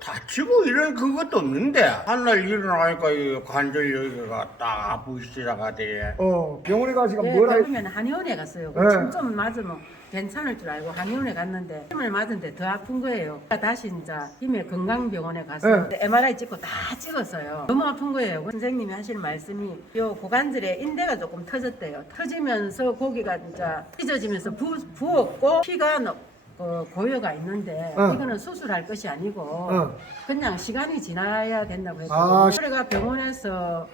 다치고 이런 그것도 없는데 한날 일어나니까 이 관절 여기가 딱 아프기 시작하대. 어 병원에 가시가 네, 뭐라 해? 가보면 한의원에 갔어요. 네. 침좀 맞으면 괜찮을 줄 알고 한의원에 갔는데 침을 맞은데 더 아픈 거예요. 다시 이제 힘의 건강병원에 가서 네. MRI 찍고 다 찍었어요. 너무 아픈 거예요. 선생님이 하시는 말씀이 요 고관절에 인대가 조금 터졌대요. 터지면서 고기가 이제 찢어지면서 부, 부었고 피가 너- 어, 고여가 있는데 어. 이거는 수술할 것이 아니고 어. 그냥 시간이 지나야 된다고 했거든요. 아, 그래가 병원에서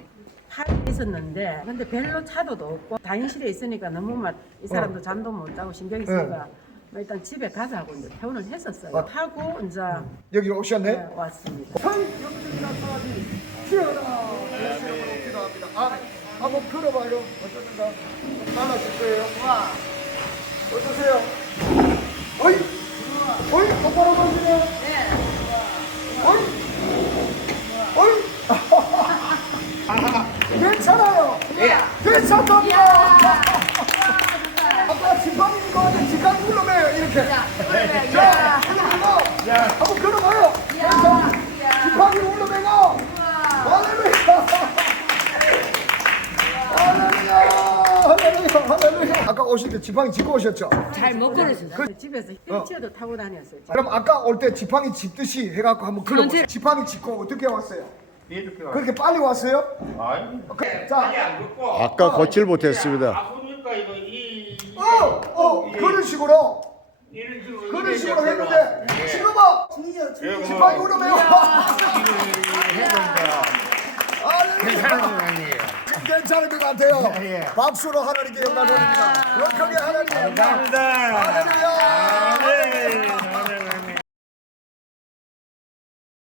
팔이 있었는데 근데 별로 차도도 없고 다인실에 있으니까 너무 막 이 사람도 잠도 못 자고 신경이 쓰니까 뭐 일단 집에 가자 하고 이제 퇴원을 했었어요. 아. 하고 이제 여기 오셨네? 네, 왔습니다. 한 영적이나 사람이 튀어나 예수님으로 기도합니다. 아, 한번 풀어봐요. 어떻는가? 달라질 거예요. 와, 어떠세요? 어이, 어이, 똑바로 보시네요. 네. 어이, 어이. 괜찮아요. 괜찮답니다. 아까 지팡이 거한테 지팡이 눌러매요 이렇게. 자, 눌러매고 한번 걸어봐요. 괜찮아. 지팡이 눌러매고. 할렐루야. 할렐루야. 할렐루야. 할렐루야. 아까 오실 때 지팡이 짚고 오셨죠? 잘 못 걸으셨어요. 집에서 휠체어도 타고 다녔어요. 그럼 아까 올 때 지팡이 짚듯이 해갖고 한번 걸어보세요. 지팡이 짚고 어떻게 왔어요? 이렇게. 그렇게 빨리 왔어요? 아니, 그- 자, 안. 아까 걷질 못했습니다. 아프니까 이거 이. 이- 어, 어, 이게 그런 식으로, 이런 식으로 그런 식으로 했는데 예. 지금은. 해본다. 할렐루야. 괜찮은 거 아니에요. 괜찮은 것 같아요. 예. 박수로 하나님께 영광 돌립니다. 역하게 하나님께 영광. 감사합니다.